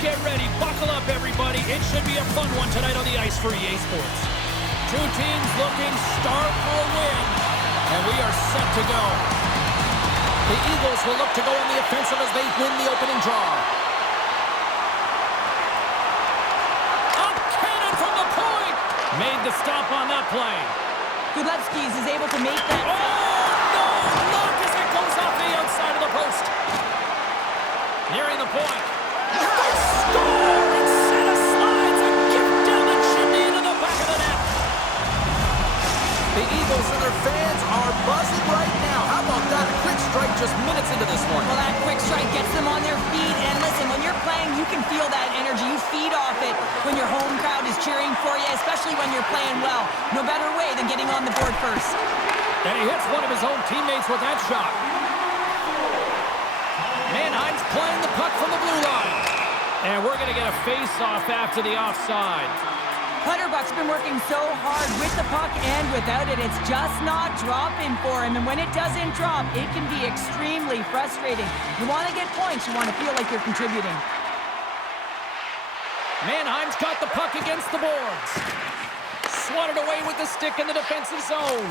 get ready. Buckle up, everybody. It should be a fun one tonight on the ice for EA Sports. Two teams looking starved for a win, and we are set to go. The Eagles will look to go on the offensive as they win the opening draw. A cannon from the point! Made the stop on that play. Gudlevskis is able to make that. Oh, no! Look as it goes off the outside of the post. Nearing the point. They score! And Santa slides a gift down the chimney into the back of the net. The Eagles and their fans are buzzing right now. How about that? A quick strike just minutes into this one. Well, that quick strike gets them on their feet. And listen, when you're playing, you can feel that energy. You feed off it when your home crowd is cheering for you, especially when you're playing well. No better way than getting on the board first. And he hits one of his own teammates with that shot. Mannheim's playing the puck from the blue line. And we're going to get a face-off after the offside. Clutterbuck's been working so hard with the puck and without it. It's just not dropping for him. And when it doesn't drop, it can be extremely frustrating. You want to get points. You want to feel like you're contributing. Mannheim's got the puck against the boards. Swatted away with the stick in the defensive zone.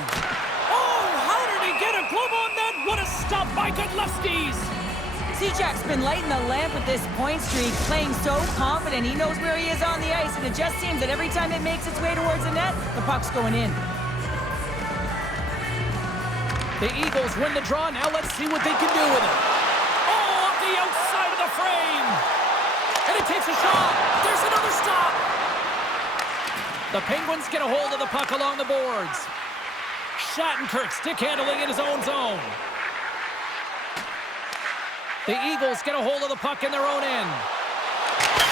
Oh, how did he get a glove on that? What a stop by Gudlevskis. Cechak's been lighting the lamp with this point streak, playing so confident. He knows where he is on the ice, and it just seems that every time it makes its way towards the net, the puck's going in. The Eagles win the draw. Now let's see what they can do with it. Oh, off the outside of the frame. And it takes a shot. There's another stop. The Penguins get a hold of the puck along the boards. Shattenkirk stick handling in his own zone. The Eagles get a hold of the puck in their own end.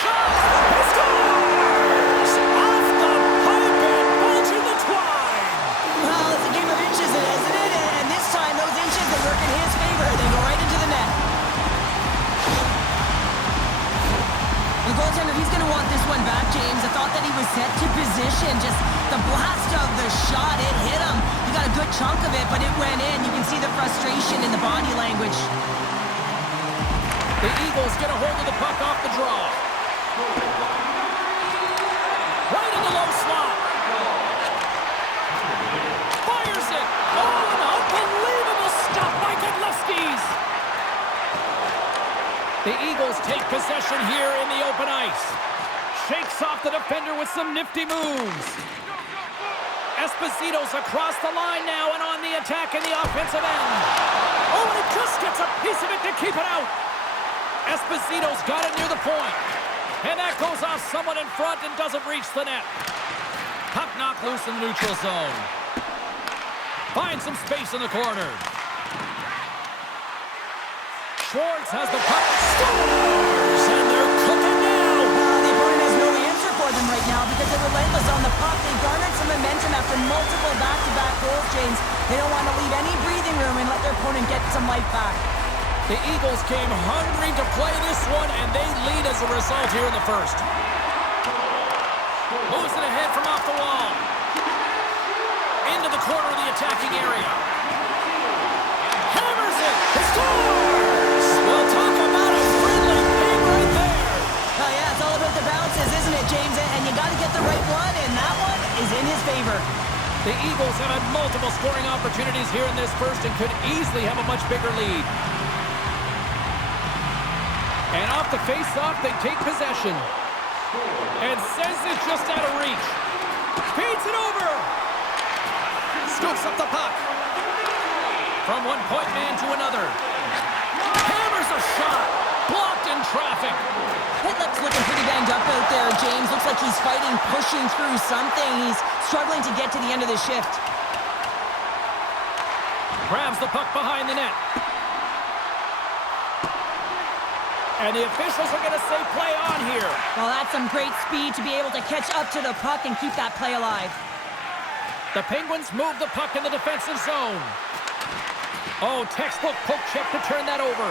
Shot! He scores! Off the pipe and bulging the twine! Well, it's a game of inches, isn't it? And this time, those inches, they work in his favor. They go right into the net. The goaltender, he's going to want this one back, James. I thought that he was set to position. Just the blast of the shot, it hit him. He got a good chunk of it, but it went in. You can see the frustration in the body language. The Eagles get a hold of the puck off the draw. Right in the low slot. Fires it. Oh, an unbelievable stop by Gudlevskis. The Eagles take possession here in the open ice. Shakes off the defender with some nifty moves. Esposito's across the line now and on the attack in the offensive end. Oh, and he just gets a piece of it to keep it out. Esposito's got it near the point. And that goes off someone in front and doesn't reach the net. Puck knocked loose in the neutral zone. Finds some space in the corner. Schwartz has the puck. Scores! And they're cooking now. The opponent has no answer for them right now because they're relentless on the puck. They garnered some momentum after multiple back-to-back goals, James. They don't want to leave any breathing room and let their opponent get some life back. The Eagles came hungry to play this one, and they lead as a result here in the first. Moves it ahead from off the wall. Into the corner of the attacking area. Hammers it! He scores! Well, talk about a friendly game right there. Oh, yeah, it's all about the bounces, isn't it, James? And you got to get the right one, and that one is in his favor. The Eagles have had multiple scoring opportunities here in this first and could easily have a much bigger lead. And off the face-off, they take possession. And sends it just out of reach. Feeds it over. Scoops up the puck. From one point man to another. Hammers a shot. Blocked in traffic. Pitlick's looking pretty banged up out there, James. Looks like he's fighting, pushing through something. He's struggling to get to the end of the shift. Grabs the puck behind the net. And the officials are going to say play on here. Well, that's some great speed to be able to catch up to the puck and keep that play alive. The Penguins move the puck in the defensive zone. Oh, textbook poke check to turn that over.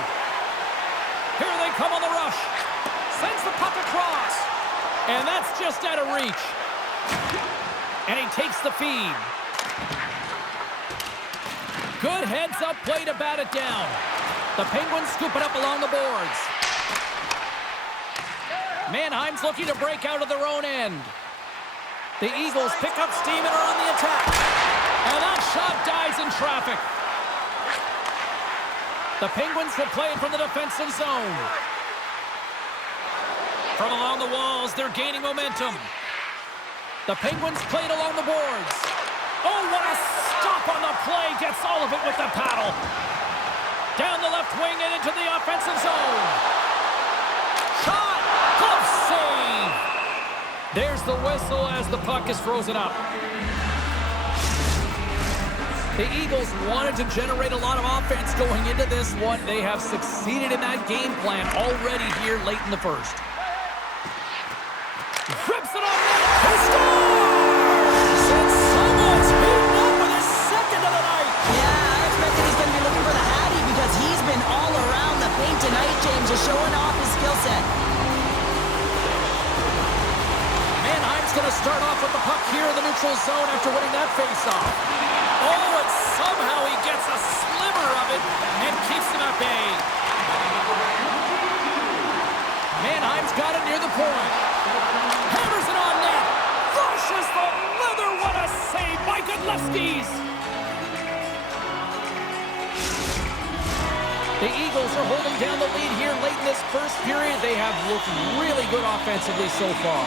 Here they come on the rush. Sends the puck across. And that's just out of reach. And he takes the feed. Good heads-up play to bat it down. The Penguins scoop it up along the boards. Mannheim's looking to break out of their own end. The Eagles pick up steam and are on the attack. And that shot dies in traffic. The Penguins will play it from the defensive zone. From along the walls, they're gaining momentum. The Penguins play it along the boards. Oh, what a stop on the play. Gets all of it with the paddle. Down the left wing and into the offensive zone. Shot! Glove save! There's the whistle as the puck is frozen up. The Eagles wanted to generate a lot of offense going into this one. They have succeeded in that game plan already here late in the first. Rips it on net. He scores! And someone's beaten up with his second of the night. Yeah, I expected he's going to be looking for the Hattie because he's been all around the paint tonight, James, just showing off his skill set. Mannheim's going to start off with the puck here in the neutral zone after winning that faceoff. Oh, and somehow he gets a sliver of it and keeps him at bay. Mannheim's got it near the point. Hammers it on net. Flushes the leather. What a save by Godlewski's. The Eagles are holding down the lead here late in this first period. They have looked really good offensively so far.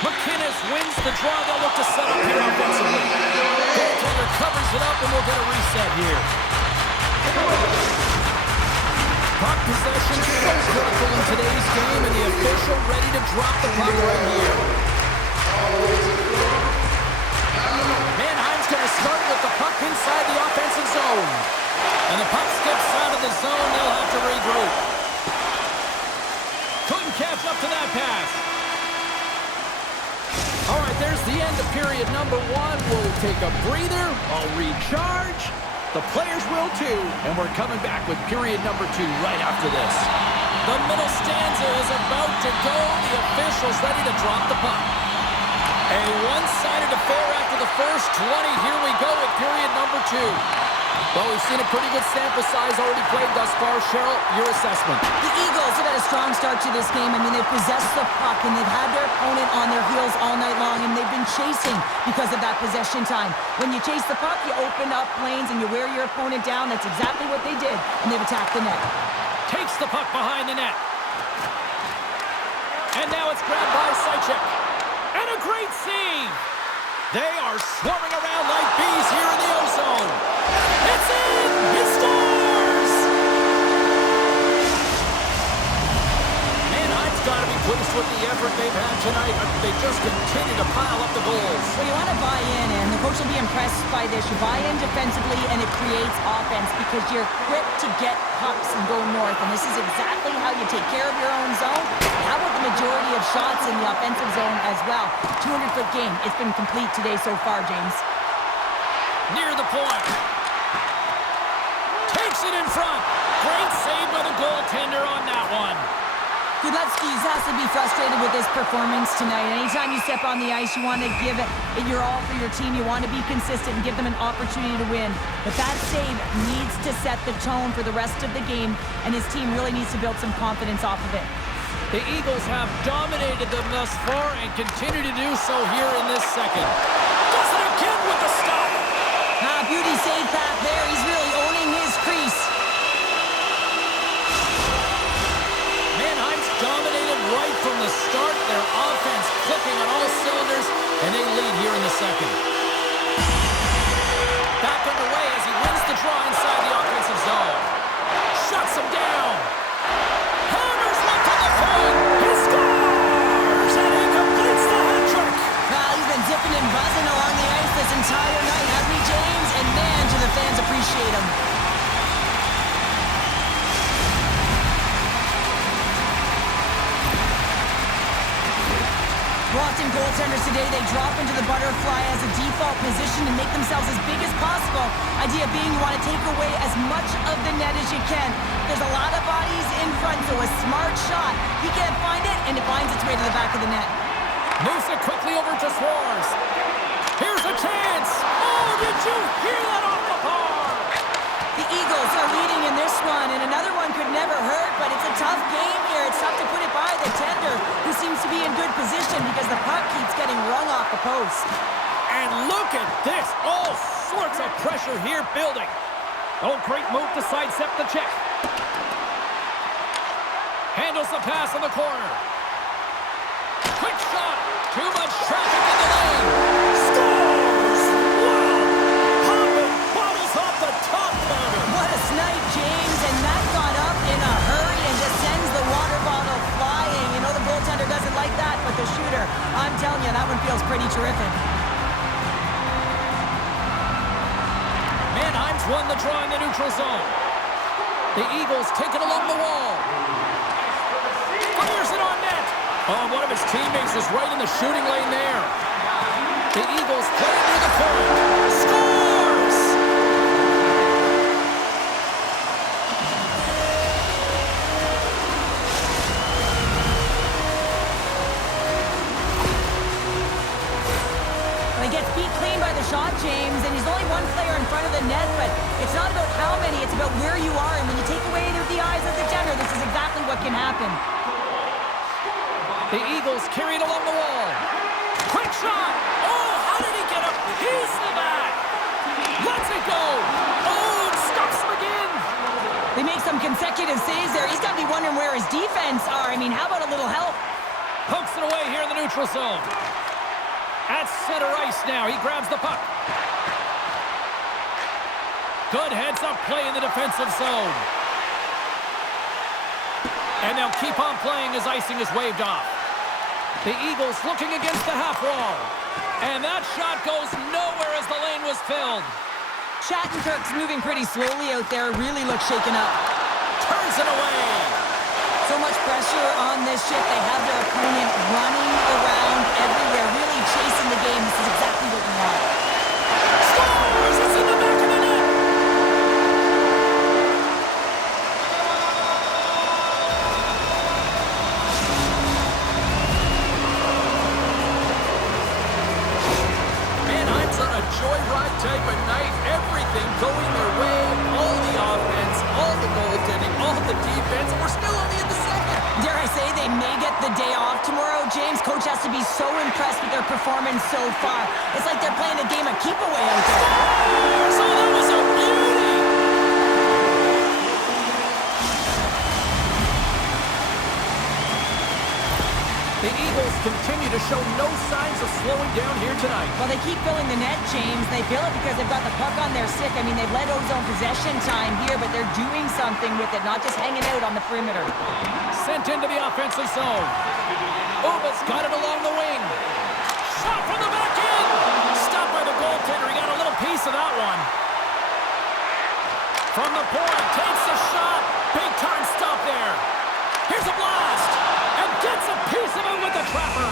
McInnes wins the draw. They'll look to set up here offensively. Goaltender covers it up, and we'll get a reset here. Puck possession so critical in today's game, and the official ready to drop the puck right here. Mannheim's going to start with the puck inside the offensive zone. And the puck skips out of the zone. They'll have to regroup. Couldn't catch up to that pass. All right, there's the end of period number one. We'll take a breather. I'll recharge. The players will too. And we're coming back with period number two right after this. The middle stanza is about to go. The officials ready to drop the puck. A one-sided affair after the first 20. Here we go with period number two. Well, we've seen a pretty good sample size already played thus far. Cheryl, your assessment. The Eagles have had a strong start to this game. I mean, they've possessed the puck, and they've had their opponent on their heels all night long, and they've been chasing because of that possession time. When you chase the puck, you open up lanes, and you wear your opponent down. That's exactly what they did, and they've attacked the net. Takes the puck behind the net. And now it's grabbed by Seichek. And a great save. They are swarming around like bees here in the O-zone. It's in! He scores! Mannheim's got to be pleased with the effort they've had tonight. They just continue to pile up the goals. Well, you want to buy in, and the coach will be impressed by this. You buy in defensively, and it creates offense because you're quick to get pucks and go north. And this is exactly how you take care of your own zone. How about the majority of shots in the offensive zone as well? 200-foot game. It's been complete today so far, James. Near the point. Takes it in front. Great save by the goaltender on that one. Godlewski's has to be frustrated with this performance tonight. Anytime you step on the ice, you want to give it your all for your team. You want to be consistent and give them an opportunity to win. But that save needs to set the tone for the rest of the game, and his team really needs to build some confidence off of it. The Eagles have dominated them thus far and continue to do so here in this second. Does it again with the stop. Beauty save path there. He's really owning his crease. Mannheim's dominated right from the start. Their offense clicking on all cylinders, and they lead here in the second. Back underway as he wins the draw inside the offensive zone. Shuts him down. Hammers one to the point. He scores! And he completes the hat trick. Well, he's been zipping and buzzing along the ice this entire night, hasn't he, James? And man, do the fans appreciate him. Often goaltenders today, they drop into the butterfly as a default position and make themselves as big as possible. Idea being you want to take away as much of the net as you can. There's a lot of bodies in front, so a smart shot. He can't find it, and it finds its way to the back of the net. Moves it quickly over to Suarez. Here's a chance. Oh, did you hear that off the bar? The Eagles are leading in this one, and another one could never hurt, but it's a tough game here. It's tough to put it by the tender. seems to be in good position because the puck keeps getting rung off the post. And look at this. All sorts of pressure here building. Oh, great move to sidestep the check. Handles the pass in the corner. Quick shot. Too much traffic in the lane. Scores! Wow! Popping bottles off the top corner. What a snipe, James. And that got up in a hurry and just sends the water bottle flying. You know the goaltender doesn't like that, but the shooter, I'm telling you, that one feels pretty terrific. Mannheim's won the draw in the neutral zone. The Eagles take it along the wall. Fires it on net. Oh, one of his teammates is right in the shooting lane there. The Eagles play near the point. Scores! Well, he gets beat clean by the shot, James, and he's only one player in front of the net, but it's not about how many, it's about where you are, and when you take away the eyes of the defender, this is exactly what can happen. The Eagles carry it along the wall. Quick shot! Oh, how did he get a piece of that? Lets it go! Oh, stops him again! They make some consecutive saves there. He's got to be wondering where his defense are. I mean, how about a little help? Pokes it away here in the neutral zone. At center ice now, he grabs the puck. Good heads-up play in the defensive zone. And they'll keep on playing as icing is waved off. The Eagles looking against the half wall. And that shot goes nowhere as the lane was filled. Shattenkirk's moving pretty slowly out there. Really looks shaken up. Turns it away. So much pressure on this shift. They have their opponent running around everywhere, really chasing the game. This is exactly what we want. Scores! It's in the back of the net. Mannheim's on a joyride type of night. Everything going their way. All the offense, all the goaltending, all the defense. And we're still only in the second. Dare I say they may get the day off tomorrow, James? Coach has to be so impressed with their performance so far. It's like they're playing a game of keep away out there. So that was a beauty. The Eagles continue to show no signs of slowing down here tonight. Well, they keep filling the net, James. They fill it because they've got the puck on their stick. I mean, they've led ozone possession time here, but they're doing something with it, not just hanging out on the perimeter. Sent into the offensive zone. Uba's got it along the wing. Shot from the back end. Stopped by the goaltender. He got a little piece of that one. From the point, takes a shot. Big time stop there. Here's a blast. And gets a piece of it with the trapper.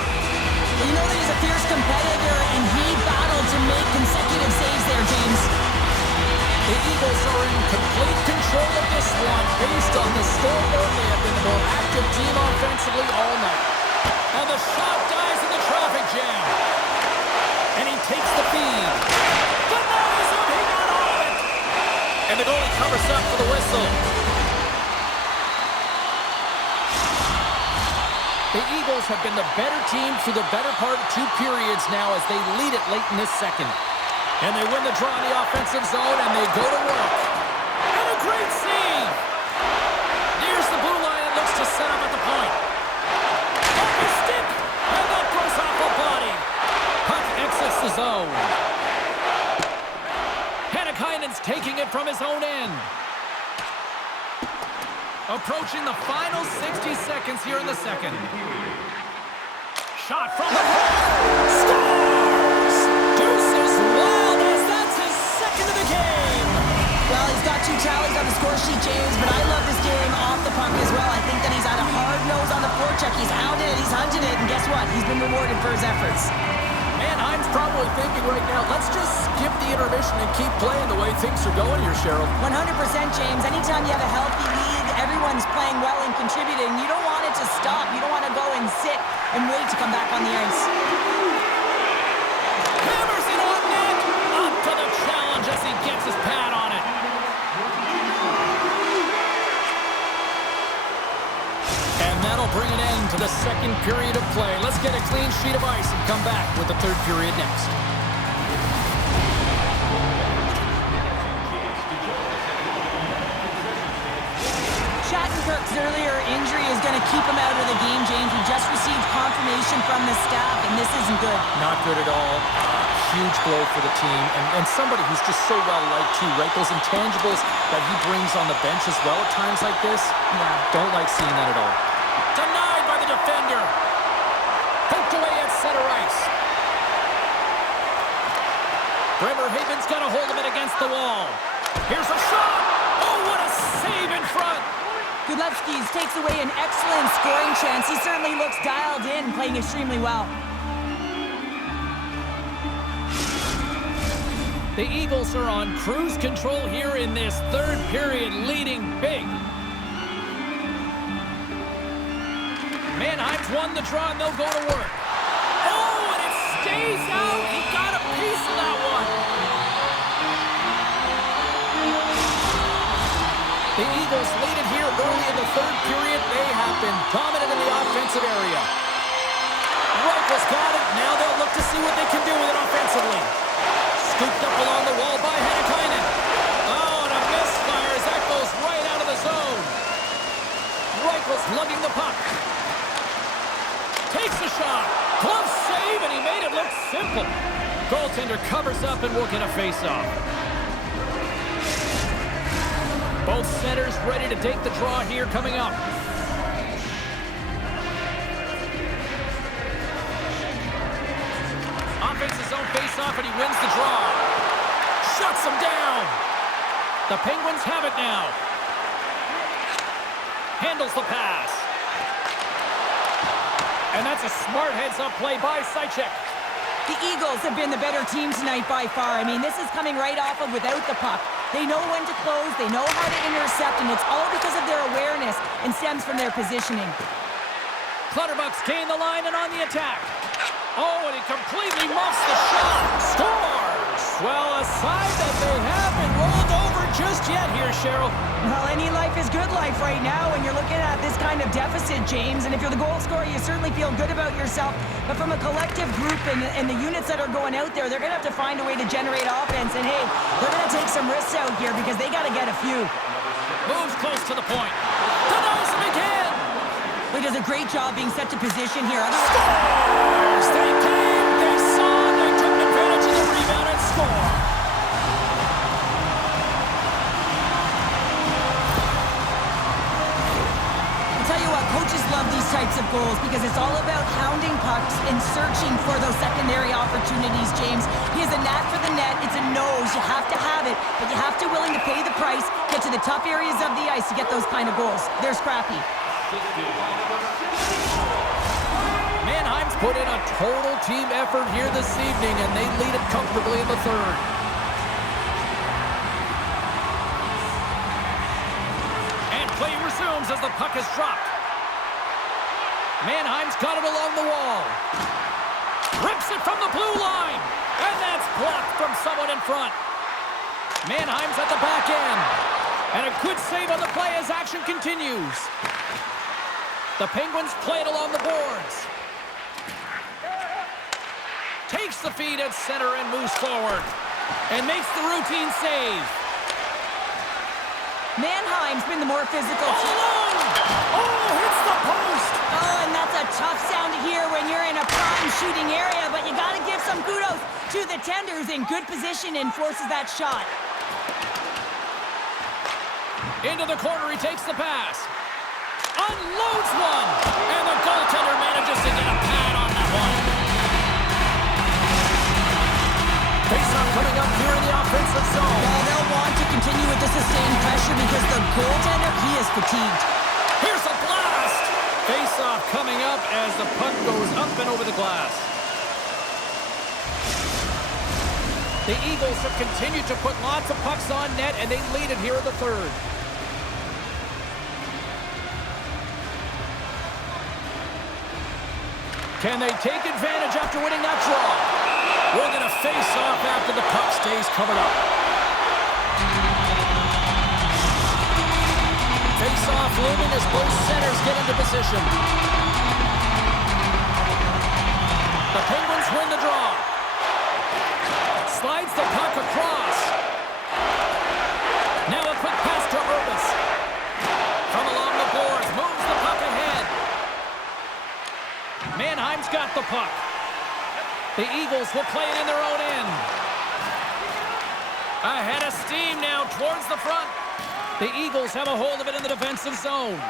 You know that he's a fierce competitor, and he battled to make consecutive saves there, James. The Eagles are in complete control of this one based on the scoreboard. They have been the more active team offensively all night. And the shot dies in the traffic jam. And he takes the feed. Denies him. He got all of it. And the goalie covers up for the whistle. The Eagles have been the better team through the better part of 2 periods now as they lead it late in this second. And they win the draw in the offensive zone, and they go to work. And a great save! Nears the blue line and looks to set up at the point. Off his stick! And that goes off the body. Puck exits the zone. Hannikainen's taking it from his own end. Approaching the final 60 seconds here in the second. Shot from the point. Scores! Deuces wild as that's his second of the game. Well, he's got 2 tallies on the score sheet, James, but I love this game off the puck as well. I think that he's had a hard nose on the forecheck. He's hounded it, he's hunted it, and guess what? He's been rewarded for his efforts. Mannheim's probably thinking right now, let's just skip the intermission and keep playing the way things are going here, Cheryl. 100%, James. Anytime you have a healthy league, everyone's playing well and contributing. You don't want it to stop. You don't want to go and sit and wait to come back on the ice. Hammers it on net. Up to the challenge as he gets his pad on it. And that'll bring bring an end to the second period of play. Let's get a clean sheet of ice and come back with the third period next. Kirk's earlier injury is going to keep him out of the game, James. We just received confirmation from the staff, and this isn't good. Not good at all. Huge blow for the team, and somebody who's just so well-liked, too, right? Those intangibles that he brings on the bench as well at times like this, don't like seeing that at all. Denied by the defender. Poked away at center ice. Bremerhaven's got a hold of it against the wall. Here's a shot. Oh, what a save in front. Gudlevskis takes away an excellent scoring chance. He certainly looks dialed in, playing extremely well. The Eagles are on cruise control here in this third period, leading big. Mannheim's won the draw, and they'll go to work. Oh, and it stays out. He got a piece of that one. The Eagles lead it here early in the third period. They have been dominant in the offensive area. Welches got it. Now they'll look to see what they can do with it offensively. Scooped up along the wall by Hennikainen. Oh, and a misfire as that goes right out of the zone. Welches lugging the puck. Takes the shot. Glove save, and he made it look simple. Goaltender covers up and will get a face-off. Both centers ready to take the draw here coming up. Offense his own face-off, and he wins the draw. Shuts him down. The Penguins have it now. Handles the pass. And that's a smart heads-up play by Seichek. The Eagles have been the better team tonight by far. I mean, this is coming right off of without the puck. They know when to close, they know how to intercept, and it's all because of their awareness and stems from their positioning. Clutterbucks gain the line and on the attack. Oh, and he completely muffs the shot. Scores! Well, a side that they haven't rolled over just yet here, Cheryl. Well, any life is good life right now when you're looking at this kind of deficit, James. And if you're the goal scorer, you certainly feel good about yourself. But from a collective group and the units that are going out there, they're going to have to find a way to generate offense. And, hey, they're going to take some risks out here because they got to get a few. Moves close to the point. Denies him again. He does a great job being set to position here. Scores! They came, they saw, they took advantage of the rebound and score. I'll tell you what, coaches love these types of goals because it's all about hounding pucks and searching for those secondary opportunities, James. He has a knack for the net. It's a nose. You have to have it, but you have to willing to pay the price, get to the tough areas of the ice to get those kind of goals. They're scrappy. Mannheim's put in a total team effort here this evening, and they lead it comfortably in the third. And play resumes as the puck is dropped. Mannheim's got it along the wall. Rips it from the blue line, and that's blocked from someone in front. Mannheim's at the back end, and a good save on the play as action continues. The Penguins play it along the boards. Takes the feed at center and moves forward. And makes the routine save. Mannheim's been the more physical. All alone! Oh, hits the post! Oh, and that's a tough sound to hear when you're in a prime shooting area, but you got to give some kudos to the tenders in good position and forces that shot. Into the corner, he takes the pass. Unloads one, and the goaltender manages to get a pad on that one. Face-off coming up here in the offensive zone. Well, they'll want to continue with the sustained pressure because the goaltender, he is fatigued. Here's a blast. Face-off coming up as the puck goes up and over the glass. The Eagles have continued to put lots of pucks on net, and they lead it here in the third. Can they take advantage after winning that draw? We're going to face off after the puck stays covered up. Face off looming as both centers get into position. win the draw. Slides the puck across. Now a quick pass to Urbis. From along the boards, moves the puck ahead. Mannheim's got the puck. The Eagles will play it in their own end. Ahead of steam now towards the front. The Eagles have a hold of it in the defensive zone.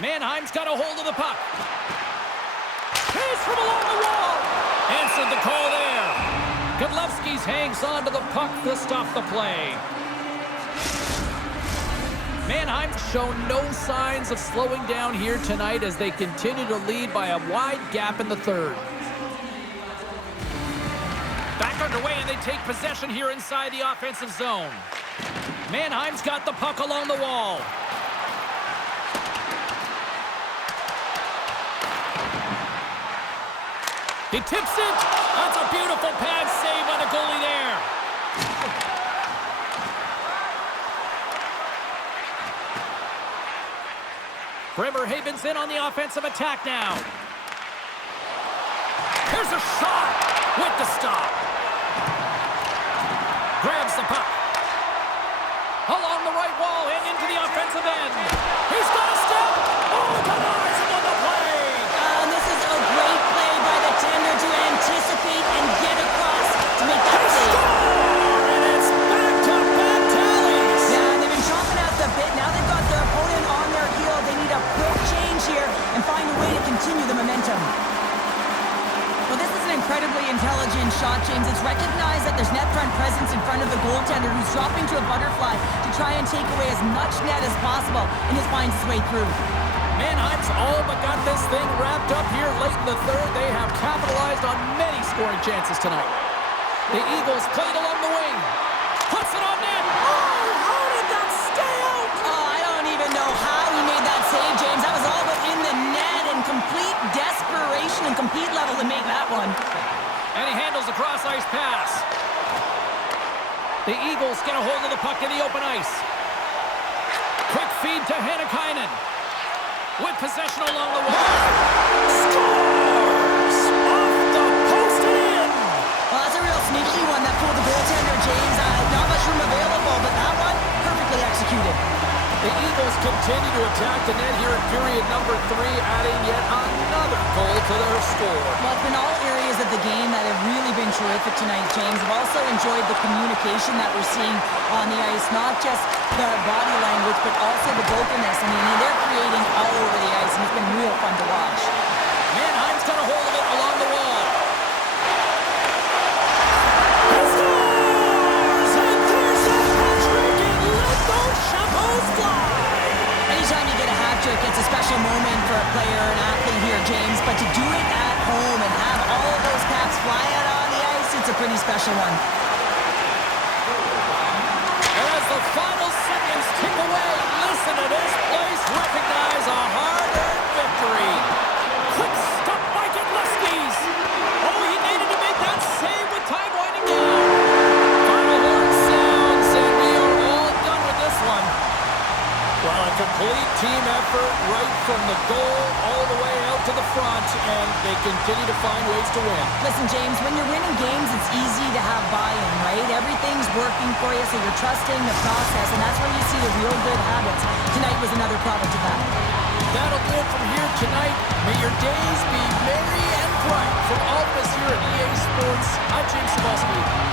Mannheim's got a hold of the puck. Chase from along the wall. Answered the call there. Godlewski's hangs on to the puck to stop the play. Mannheim's shown no signs of slowing down here tonight as they continue to lead by a wide gap in the third. Back underway, and they take possession here inside the offensive zone. Mannheim's got the puck along the wall. He tips it. That's a beautiful pad save by the goalie there. Bremerhaven's in on the offensive attack now. Here's a shot with the stop. Grabs the puck. Along the right wall and into the offensive end. He's got a step. Oh, denies him on the play. And this is a great play by the tender to anticipate and get across to make that save. And it's back-to-back tallies. Yeah, they've been chomping at the bit. Now they've got their opponent on their heel. They need a quick change here and find a way to continue the momentum. Well, this is an incredibly intelligent shot, James. It's recognized that there's net front presence in front of the goaltender who's dropping to a butterfly to try and take away as much net as possible, and just finds his way through. Mannheim's all but got this thing wrapped up here late in the third. They have capitalized on many scoring chances tonight. The Eagles played along the wing. Puts it on net. Oh, how did that stay out? Oh, I don't even know how he made that save, James. That was all but in the net, and complete desperation and compete level to make that one. And he handles the cross-ice pass. The Eagles get a hold of the puck in the open ice. Quick feed to Hannikainen. With possession along the wall. Scores! Off the post and in! Well, that's a real sneaky one that pulled the goaltender, James. Not much room available, but that one, perfectly executed. The Eagles continue to attack the net here in period number 3, adding yet another goal to their score. Well, it's been all areas of the game that have really been terrific tonight, James. I've also enjoyed the communication that we're seeing on the ice, not just the body language, but also the vocalness. I mean, they're creating all over the ice, and it's been real fun to watch. Mannheim's got a hold of it along the wall. Anytime you get a hat trick, it's a special moment for a player or an athlete here, James. But to do it at home and have all of those caps fly out on the ice, it's a pretty special one. And as the final seconds tick away, listen to this place recognize a hard-earned victory. Quick stop by Godlewski's. Oh, he needed to make that save with time winding down. Final horn sounds, and we are all done with this one. Well, a complete team effort right from the goal all the way out to the front, and they continue to find ways to win. Listen, James, when you're winning games, it's easy to have buy-in, right? Everything's working for you, so you're trusting the process, and that's where you see the real good habits. Tonight was another product of that. That'll do it from here tonight. May your days be merry and bright. From all of us here at EA Sports, I'm James Sabowski.